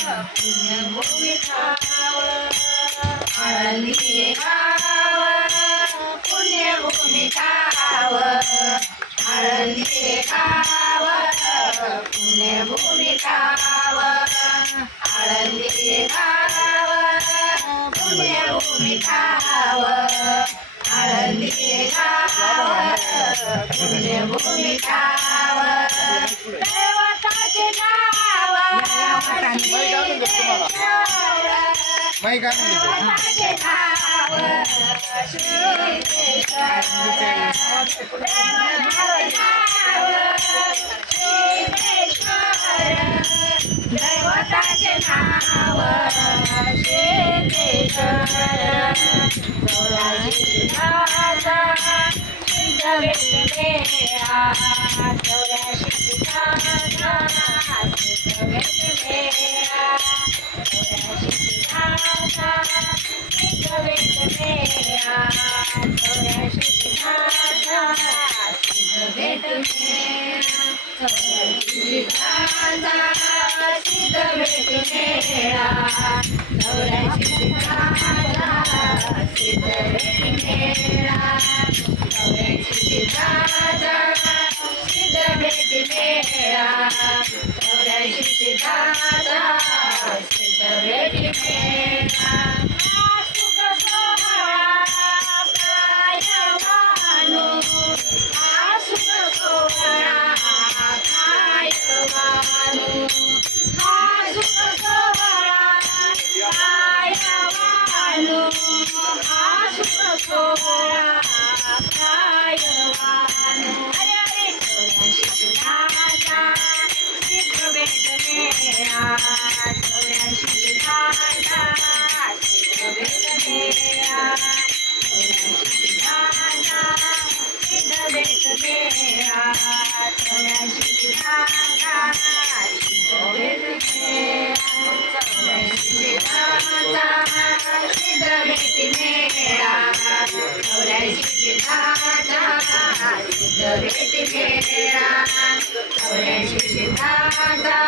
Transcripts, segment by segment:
पुण्यभूमी ठाव आळंदी गाव पुण्यभूमी ठाव आळंदी गाव पुण्यभूमी ठाव आळंदी गाव पुण्यभूमी ठाव आळंदी गाव पुण्यभूमी ठाव दैवताचे नाव दैवताचे नाव सिद्धेश्वर दैवताचे नाव सिद्धेश्वर सिद्ध वेटमेळा चौऱ्याशी सिद्धाचा सिद्ध वेटमेळा चौऱ्याशी सिद्धाचा सिद्ध वेटमेळा चौऱ्याशी सिद्धाचा सिद्ध वेटमेळा चौऱ्याशी सिद्धाचा सिद्ध वेटमेळा चौऱ्याशी सिद्धाचा सिद्ध वेटमेळा चौऱ्याशी सिद्धाचा सिद्ध वेटमेळा चौऱ्याशी सिद्धाचा सिद्ध वेटमेळा सुख सोहळा काय मानू सुख सोहळा काय मानू सुख सोहळा काय मानू सुख सोहळा काय मानू चौऱ्याशी सिद्धाचा सिद्ध वेटमेळा चौऱ्याशी सिद्धाचा सिद्ध वेटमेळा चौऱ्याशी सिद्धाचा सिद्ध वेटमेळा चौऱ्याशी सिद्धाचा सिद्ध वेटमेळा चौऱ्याशी सिद्धाचा सिद्ध वेटमेळा चौऱ्याशी सिद्धाचा सिद्ध वेटमेळा चौऱ्याशी सिद्धाचा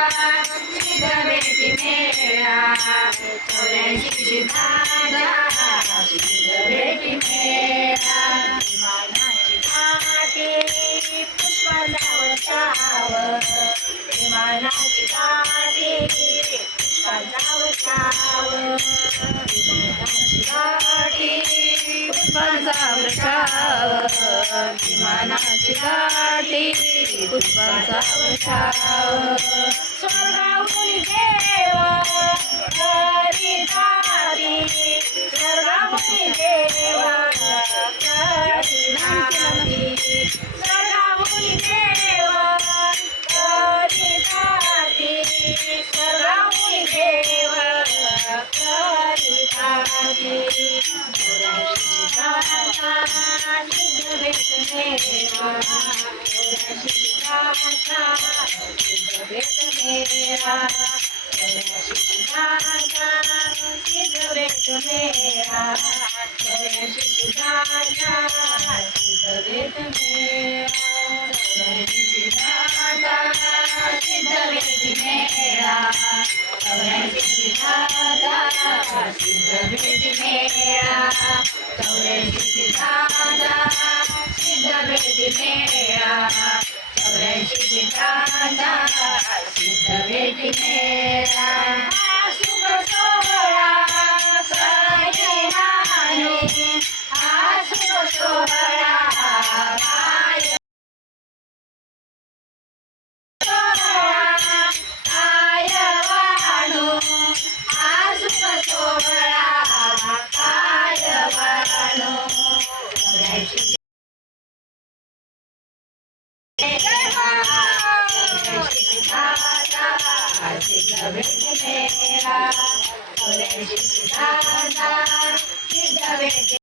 सिद्ध वेटमेळा चौऱ्याशी सिद्धाचा सिद्ध वेटमेळा विमानाची घाटी पुष्पाचा वर्षाव विमानाची घाटी पुष्पाचा वर्षाव विमानाची घाटी पुष्पाचा वर्षाव विमानाची घाटी पुष्पाचा वर्षाव स्वर्गाहून देव करी धावी स्वर्गाहून देव करी धावी स्वर्गाहून देव करी धावी स्वर्गाहून देव करी धावी चौऱ्याशी सिद्धाचा सिद्ध वेटमेळा चौऱ्याशी सिद्धाचा सिद्ध वेटमेळा चौऱ्याशी सिद्धाचा सिद्ध वेटमेळा चौऱ्याशी सिद्धाचा सिद्ध वेटमेळा चौऱ्याशी सिद्धाचा सिद्ध वेटमेळा चौऱ्याशी सिद्धाचा सिद्ध वेटमेळा चौऱ्याशी सिद्धाचा सिद्ध वेटमेळा चौऱ्याशी सिद्धाचा सिद्ध वेटमेळा सुख सोहळा काय मानू सुख सोहळा काय सोहळा काय मानू सुख सोहळा काय मानू चौऱ्याशी सिद्धाचा सिद्ध वेटमेळा चौऱ्याशी सिद्धाचा सिद्ध वेटमेळा